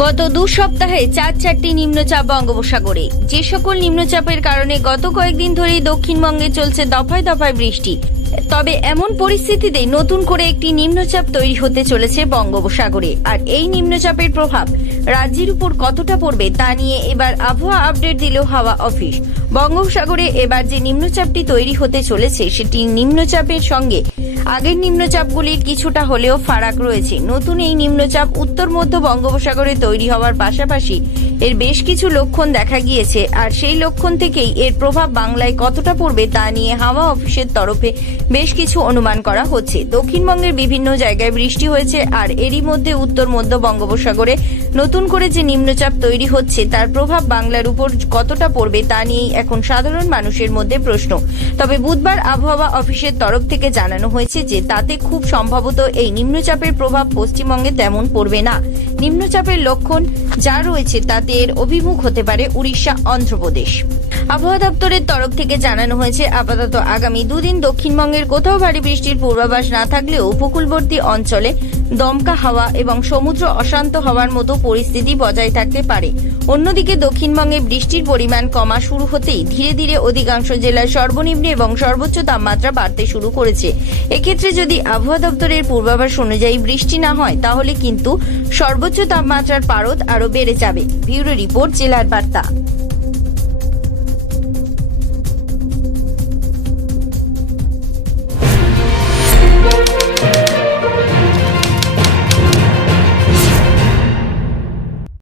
গত দু সপ্তাহে চার চারটি নিম্নচাপ বঙ্গোপসাগরে। যে সকল নিম্নচাপের কারণে গত কয়েকদিন ধরেই দক্ষিণবঙ্গে চলছে দফায় দফায় বৃষ্টি। তবে এমন পরিস্থিতিতে নতুন করে একটি নিম্নচাপ তৈরি হতে চলেছে বঙ্গোপসাগরে। আর এই নিম্নচাপের প্রভাব রাজ্যের উপর কতটা পড়বে তা নিয়ে এবার আবহাওয়া আপডেট দিল হাওয়া অফিস। বঙ্গোপসাগরে এবার যে নিম্নচাপটি তৈরি হতে চলেছে, সেটি নিম্নচাপের সঙ্গে আগের নিম্নচাপগুলির কিছুটা হলেও ফারাক রয়েছে। নতুন এই নিম্নচাপ উত্তর মধ্য বঙ্গোপসাগরে তৈরি হওয়ার পাশাপাশি এর বেশ কিছু লক্ষণ দেখা গিয়েছে, আর সেই লক্ষণ থেকেই এর প্রভাব বাংলায় কতটা পড়বে তা নিয়ে হাওয়া অফিসের তরফে বেশ কিছু অনুমান করা হচ্ছে। দক্ষিণবঙ্গের বিভিন্ন জায়গায় বৃষ্টি হয়েছে, আর এরই মধ্যে উত্তর মধ্য বঙ্গোপসাগরে নতুন করে যে নিম্নচাপ তৈরি হচ্ছে, তার প্রভাব বাংলার উপর কতটা পড়বে তা নিয়েই এখন সাধারণ মানুষের মধ্যে প্রশ্ন। তবে বুধবার আবহাওয়া অফিসের তরফ থেকে জানানো হয়েছে যে তাতে খুব সম্ভবত এই নিম্নচাপের প্রভাব পশ্চিমবঙ্গে তেমন পড়বে না। নিম্নচাপের লক্ষণ যা রয়েছে তাতে এর অভিমুখ হতে পারে উড়িষ্যা অন্ধ্রপ্রদেশ। আবহাওয়া দপ্তরের তরফ থেকে জানানো হয়েছে, আপাতত আগামী দুদিন দক্ষিণবঙ্গের কোথাও ভারী বৃষ্টির পূর্বাভাস না থাকলেও উপকূলবর্তী অঞ্চলে দমকা হাওয়া এবং সমুদ্র অশান্ত হওয়ার মতো পরিস্থিতি বজায় থাকতে পারে। অন্যদিকে দক্ষিণবঙ্গে বৃষ্টির পরিমাণ কমা শুরু হতেই ধীরে ধীরে অধিকাংশ জেলায় সর্বনিম্ন এবং সর্বোচ্চ তাপমাত্রা বাড়তে শুরু করেছে। এক্ষেত্রে যদি আবহাওয়া দপ্তরের পূর্বাভাস অনুযায়ী বৃষ্টি না হয়, তাহলে কিন্তু সর্বোচ্চ তাপমাত্রার পারদ আরও বেড়ে যাবে। ব্যুরো রিপোর্ট, জেলার বার্তা।